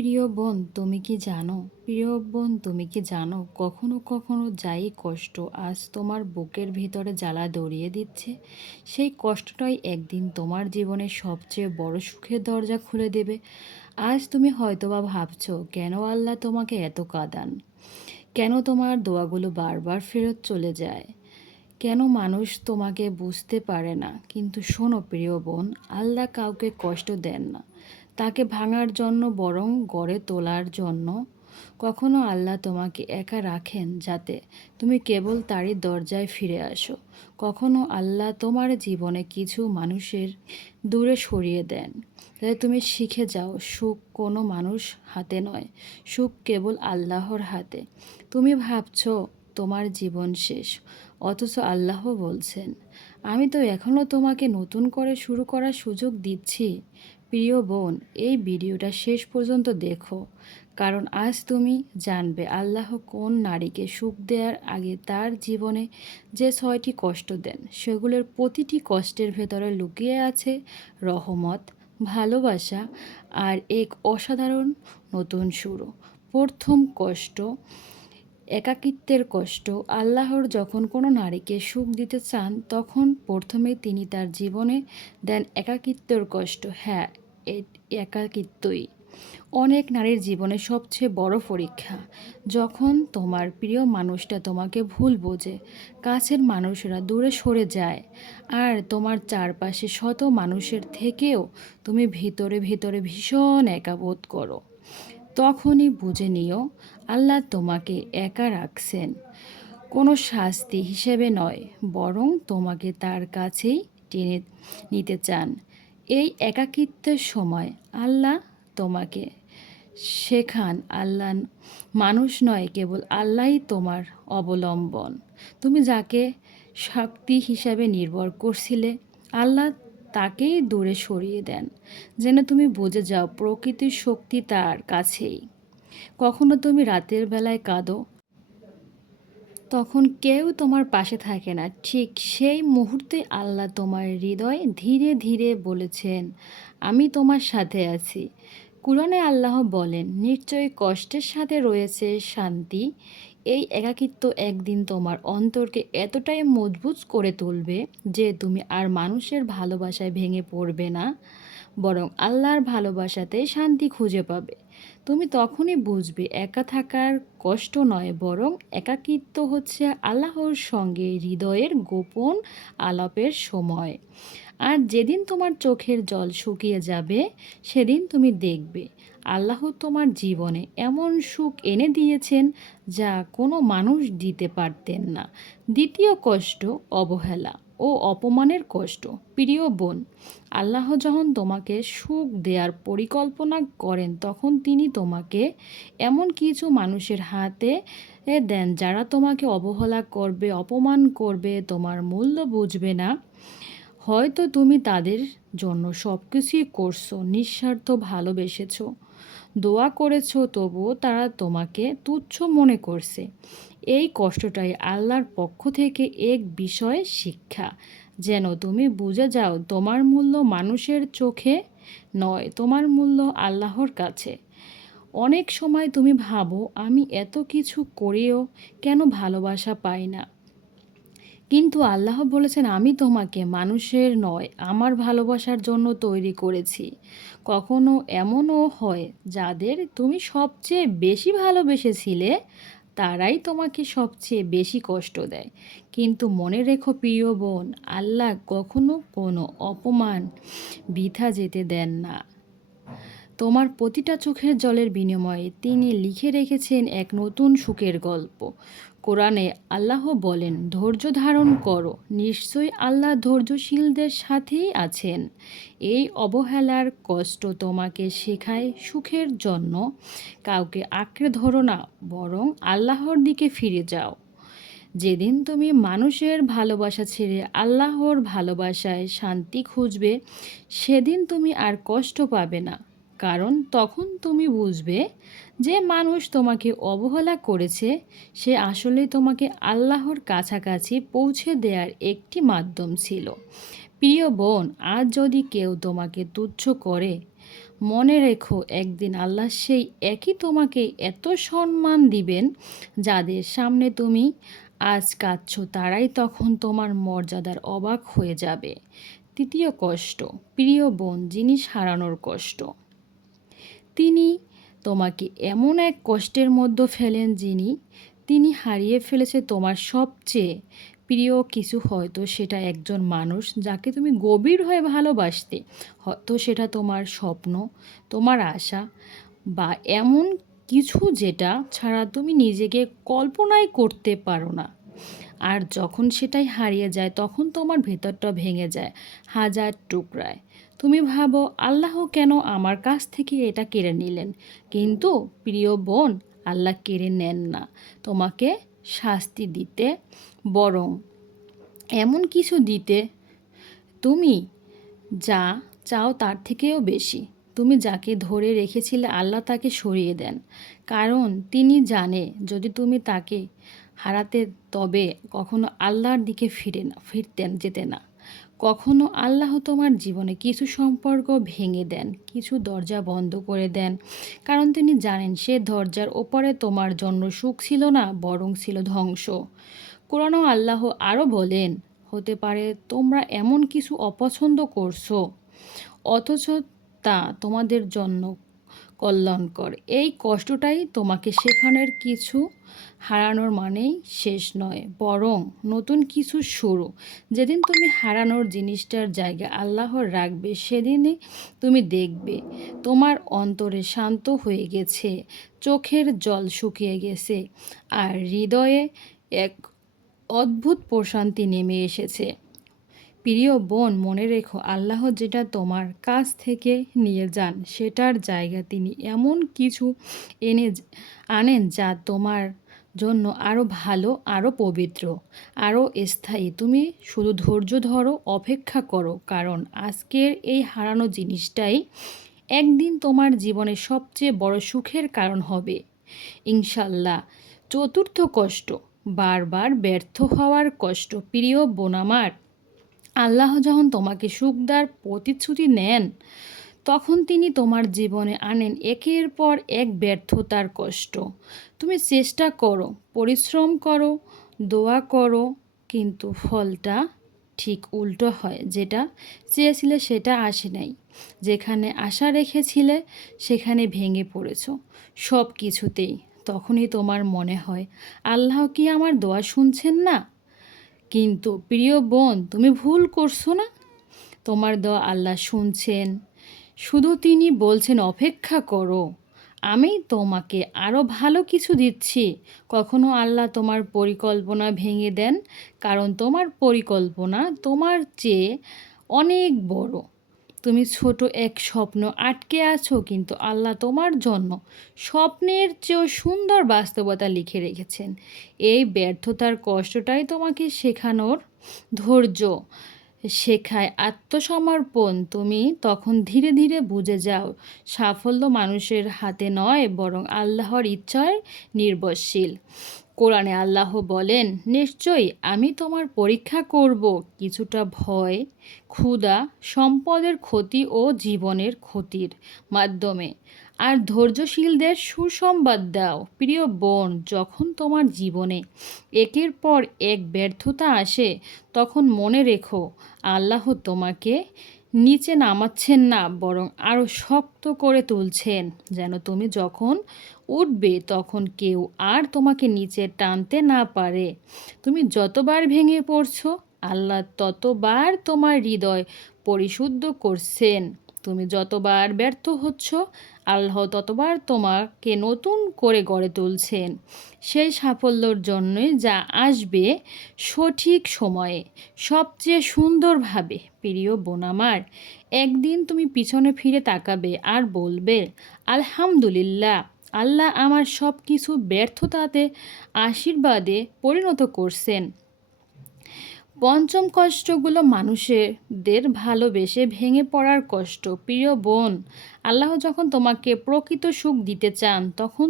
প্রিয় বোন তুমি কি জানো প্রিয় বোন তুমি কি জানো কখনো কখনো যাই কষ্ট আজ তোমার বুকের ভিতরে জ্বালা ধরিয়ে দিচ্ছে, সেই কষ্টটাই একদিন তোমার জীবনের সবচেয়ে বড় সুখের দরজা খুলে দেবে। আজ তুমি হয়তোবা ভাবছো কেন আল্লাহ তোমাকে এত কাঁদান, কেন তোমার দোয়াগুলো বারবার ফেরত চলে যায়, কেন মানুষ তোমাকে বুঝতে পারে না। কিন্তু শোনো প্রিয় বোন, আল্লাহ কাউকে কষ্ট দেন না তাকে ভাঙার জন্য, বরং গড়ে তোলার জন্য। কখনো আল্লাহ তোমাকে একা রাখেন যাতে তুমি কেবল তারই দরজায় ফিরে আসো। কখনো আল্লাহ তোমার জীবনে কিছু মানুষের দূরে সরিয়ে দেন যাতে তুমি শিখে যাও সুখ কোনো মানুষ হাতে নয়, সুখ কেবল আল্লাহর হাতে। তুমি ভাবছো তোমার জীবন শেষ, অথচ আল্লাহ বলছেন, আমি তো এখনও তোমাকে নতুন করে শুরু করার সুযোগ দিচ্ছি। প্রিয় বোন, এই ভিডিওটা শেষ পর্যন্ত দেখো, কারণ আজ তুমি জানবে আল্লাহ কোন নারীকে সুখ দেওয়ার আগে তার জীবনে যে 6টি কষ্ট দেন, সেগুলোর প্রতিটি কষ্টের ভেতরে লুকিয়ে আছে রহমত, ভালোবাসা আর এক অসাধারণ নতুন শুরু। প্রথম কষ্ট, একাকিত্বের কষ্ট। আল্লাহর যখন কোনো নারীকে সুখ দিতে চান, তখন প্রথমে তিনি তার জীবনে দেন একাকিত্বের কষ্ট। হ্যাঁ, একাকিত্বই অনেক নারীর জীবনে সবচেয়ে বড় পরীক্ষা। যখন তোমার প্রিয় মানুষটা তোমাকে ভুল বোঝে, কাছের মানুষরা দূরে সরে যায়, আর তোমার চারপাশে শত মানুষের থেকেও তুমি ভিতরে ভিতরে ভীষণ একা বোধ করো, তখনই বুঝে নিও আল্লাহ তোমাকে একা রাখছেন। কোনো শাস্তি হিসেবে নয়, বরং তোমাকে তার কাছেই টেনে নিতে চান। এই একাকিত্বের সময় আল্লাহ তোমাকে শেখান, আল্লাহ মানুষ নয়, কেবল আল্লাহই তোমার অবলম্বন। তুমি যাকে শক্তি হিসাবে নির্ভর করছিলে, আল্লাহ তাকেই দূরে সরিয়ে দেন, যেন তুমি বুঝে যাও প্রকৃতির শক্তি তার কাছেই। কখনো তুমি রাতের বেলায় কাঁদো, তখন কেউ তোমার পাশে থাকে না, ঠিক সেই মুহূর্তে আল্লাহ তোমার হৃদয় ধীরে ধীরে বলেছেন, আমি তোমার সাথে আছি। কুরআনে আল্লাহ বলেন, নিশ্চয়ই কষ্টের সাথে রয়েছে শান্তি। এই একাকিত্ব একদিন তোমার অন্তরকে এতটাই মজবুত করে তুলবে যে তুমি আর মানুষের ভালোবাসায় ভেঙে পড়বে না, বরং আল্লাহর ভালোবাসাতে শান্তি খুঁজে পাবে। তুমি তখনই বুঝবে একা থাকার কষ্ট নয়, বরং একাকিত্ব হচ্ছে আল্লাহর সঙ্গে হৃদয়ের গোপন আলাপের সময়। আর যেদিন তোমার চোখের জল শুকিয়ে যাবে, সেদিন তুমি দেখবে আল্লাহ তোমার জীবনে এমন সুখ এনে দিয়েছেন যা কোনো মানুষ দিতে পারতেন না। দ্বিতীয় কষ্ট, অবহেলা ও অপমানের কষ্ট। প্রিয় বোন, আল্লাহ যখন তোমাকে সুখ দেওয়ার পরিকল্পনা করেন, তখন তিনি তোমাকে এমন কিছু মানুষের হাতে দেন যারা তোমাকে অবহেলা করবে, অপমান করবে, তোমার মূল্য বুঝবে না। হয়তো তুমি তাদের জন্য সব কিছুই করছো, নিঃস্বার্থ ভালোবেসেছো, দোয়া করেছো, তবুও তারা তোমাকে তুচ্ছ মনে করছে। এই কষ্টটাই আল্লাহর পক্ষ থেকে এক বিষয় শিক্ষা, যেন তুমি বুঝে যাও তোমার মূল্য মানুষের চোখে নয়, তোমার মূল্য আল্লাহর কাছে। অনেক সময় তুমি ভাবো, আমি এত কিছু করেও কেন ভালোবাসা পাই না, কিন্তু আল্লাহ বলেছেন, আমি তোমাকে মানুষের নয়, আমার ভালোবাসার জন্য তৈরি করেছি। কখনো এমনও হয় যাদের তুমি সবচেয়ে বেশি ভালোবেসেছিলে, তারাই তোমাকে সবচেয়ে বেশি কষ্ট দেয়। কিন্তু মনে রেখো প্রিয় বোন, আল্লাহ কখনো কোনো অপমান বৃথা যেতে দেন না। তোমার প্রতিটা চোখের জলের বিনিময়ে তিনি লিখে রেখেছেন এক নতুন সুখের গল্প। কোরআনে আল্লাহ বলেন, ধৈর্য ধারণ করো, নিশ্চয়ই আল্লাহ ধৈর্যশীলদের সাথেই আছেন। এই অবহেলার কষ্ট তোমাকে শেখায় সুখের জন্য কাউকে আঁকড়ে ধরো না, বরং আল্লাহর দিকে ফিরে যাও। যেদিন তুমি মানুষের ভালোবাসা ছেড়ে আল্লাহর ভালোবাসায় শান্তি খুঁজবে, সেদিন তুমি আর কষ্ট পাবে না। কারণ তখন তুমি বুঝবে যে মানুষ তোমাকে অবহেলা করেছে, সে আসলে তোমাকে আল্লাহর কাছাকাছি পৌঁছে দেওয়ার একটি মাধ্যম ছিল। প্রিয় বোন, আজ যদি কেউ তোমাকে তুচ্ছ করে, মনে রেখো একদিন আল্লাহ সেই একই তোমাকে এত সম্মান দিবেন, যাদের সামনে তুমি আজ কাঁদছ তারাই তখন তোমার মর্যাদার অবাক হয়ে যাবে। তৃতীয় কষ্ট, প্রিয় বোন জিনিস হারানোর কষ্ট। তিনি তোমাকে এমন এক কষ্টের মধ্যে ফেলেন তিনি হারিয়ে ফেলেছে তোমার সবচেয়ে প্রিয় কিছু, হয়তো সেটা একজন মানুষ যাকে তুমি গভীর হয়ে ভালোবাসতে, হয়তো সেটা তোমার স্বপ্ন, তোমার আশা, বা এমন কিছু যেটা ছাড়া তুমি নিজেকে কল্পনাই করতে পারো না। আর যখন সেটাই হারিয়ে যায় তখন তোমার ভেতরটা ভেঙে যায় হাজার টুকরায়। তুমি ভাবো আল্লাহ কেন আমার কাছ থেকে এটা কেড়ে নিলেন? কিন্তু প্রিয় বোন, আল্লাহ কেড়ে নেন না তোমাকে শাস্তি দিতে, বরং এমন কিছু দিতে তুমি যা চাও তার থেকেও বেশি। তুমি যাকে ধরে রেখেছিলে আল্লাহ তাকে সরিয়ে দেন, কারণ তিনি জানে যদি তুমি তাকে হারাতে তবে কখনো আল্লাহর দিকে যেতে না। কখনো আল্লাহ তোমার জীবনে কিছু সম্পর্ক ভেঙে দেন, কিছু দরজা বন্ধ করে দেন, কারণ তিনি জানেন সে দরজার ওপরে তোমার জন্য সুখ ছিল না, বরং ছিল ধ্বংস। কোরআনে আল্লাহ আরও বলেন, হতে পারে তোমরা এমন কিছু অপছন্দ করছো অথচ তা তোমাদের জন্য কল্যাণকর। এই কষ্টটাই তোমাকে শেখানোর কিছু হারানোর মানেই শেষ নয়, বরং নতুন কিছু শুরু। যেদিন তুমি হারানোর জিনিসটার জায়গায় আল্লাহর রাখবে, সেদিনই তুমি দেখবে তোমার অন্তরে শান্ত হয়ে গেছে, চোখের জল শুকিয়ে গেছে, আর হৃদয়ে এক অদ্ভুত প্রশান্তি নেমে এসেছে। প্রিয় বোন, মনে রেখো আল্লাহ যেটা তোমার কাছ থেকে নিয়ে যান সেটার জায়গা তিনি এমন কিছু এনে আনেন যা তোমার জন্য আরও ভালো, আরও পবিত্র, আরও স্থায়ী। তুমি শুধু ধৈর্য ধরো, অপেক্ষা করো, কারণ আজকের এই হারানো জিনিসটাই একদিন তোমার জীবনের সবচেয়ে বড় সুখের কারণ হবে ইনশাল্লাহ। চতুর্থ কষ্ট, বারবার ব্যর্থ হওয়ার কষ্ট। প্রিয় বোন আমার, আল্লাহ যখন তোমাকে সুখ দেওয়ার প্রতিশ্রুতি নেন তখন তিনি তোমার জীবনে আনেন একের পর এক ব্যর্থতার কষ্ট। তুমি চেষ্টা করো, পরিশ্রম করো, দোয়া করো, কিন্তু ফলটা ঠিক উল্টো হয়। যেটা চেয়েছিলে সেটা আসে নাই, যেখানে আশা রেখেছিলে সেখানে ভেঙে পড়েছো সব কিছুতেই। তখনই তোমার মনে হয় আল্লাহ কি আমার দোয়া শুনছেন না? কিন্তু প্রিয় বোন, তুমি ভুল করছো না, তোমার দোয়া আল্লাহ শুনছেন। শুধু তিনি বলছেন অপেক্ষা করো, আমি তোমাকে আরও ভালো কিছু দিচ্ছি। কখনো আল্লাহ তোমার পরিকল্পনা ভেঙে দেন, কারণ তোমার পরিকল্পনা তোমার চেয়ে অনেক বড়। তুমি ছোট এক স্বপ্ন আটকে আছো, কিন্তু আল্লাহ তোমার জন্য স্বপ্নের চেয়েও সুন্দর বাস্তবতা লিখে রেখেছেন। এই ব্যর্থতার কষ্টটাই তোমাকে শেখানোর ধৈর্য শেখায়, আত্মসমর্পণ। তুমি তখন ধীরে ধীরে বুঝে যাও সাফল্য মানুষের হাতে নয়, বরং আল্লাহর ইচ্ছায় নির্ভরশীল। কোরআনে আল্লাহ বলেন, নিশ্চয়ই আমি তোমার পরীক্ষা করব কিছুটা ভয়, ক্ষুধা, সম্পদের ক্ষতি ও জীবনের ক্ষতির মাধ্যমে, আর ধৈর্যশীলদের সুসংবাদ দাও। প্রিয় বোন, যখন তোমার জীবনে একের পর এক ব্যর্থতা আসে তখন মনে রেখো আল্লাহ তোমাকে নিচে নামাচ্ছেন না, বরং আরও শক্ত করে তুলছেন, যেন তুমি যখন উঠবে তখন কেউ আর তোমাকে নিচে টানতে না পারে। তুমি যতবার ভেঙে পড়ছো আল্লাহ ততবার তোমার হৃদয় পরিশুদ্ধ করছেন। তুমি যতবার ব্যর্থ হচ্ছ আল্লাহ ততবার তোমাকে নতুন করে গড়ে তুলছেন, সেই সাফল্যর জন্যই যা আসবে সঠিক সময়ে, সবচেয়ে সুন্দরভাবে। প্রিয় বোন আমার, একদিন তুমি পিছনে ফিরে তাকাবে আর বলবে, আলহামদুলিল্লাহ, আল্লাহ আমার সব কিছু ব্যর্থতাতে আশীর্বাদে পরিণত করছেন। পঞ্চম কষ্টগুলো মানুষদের ভালোবেসে ভেঙে পড়ার কষ্ট। প্রিয় বোন, আল্লাহ যখন তোমাকে প্রকৃত সুখ দিতে চান তখন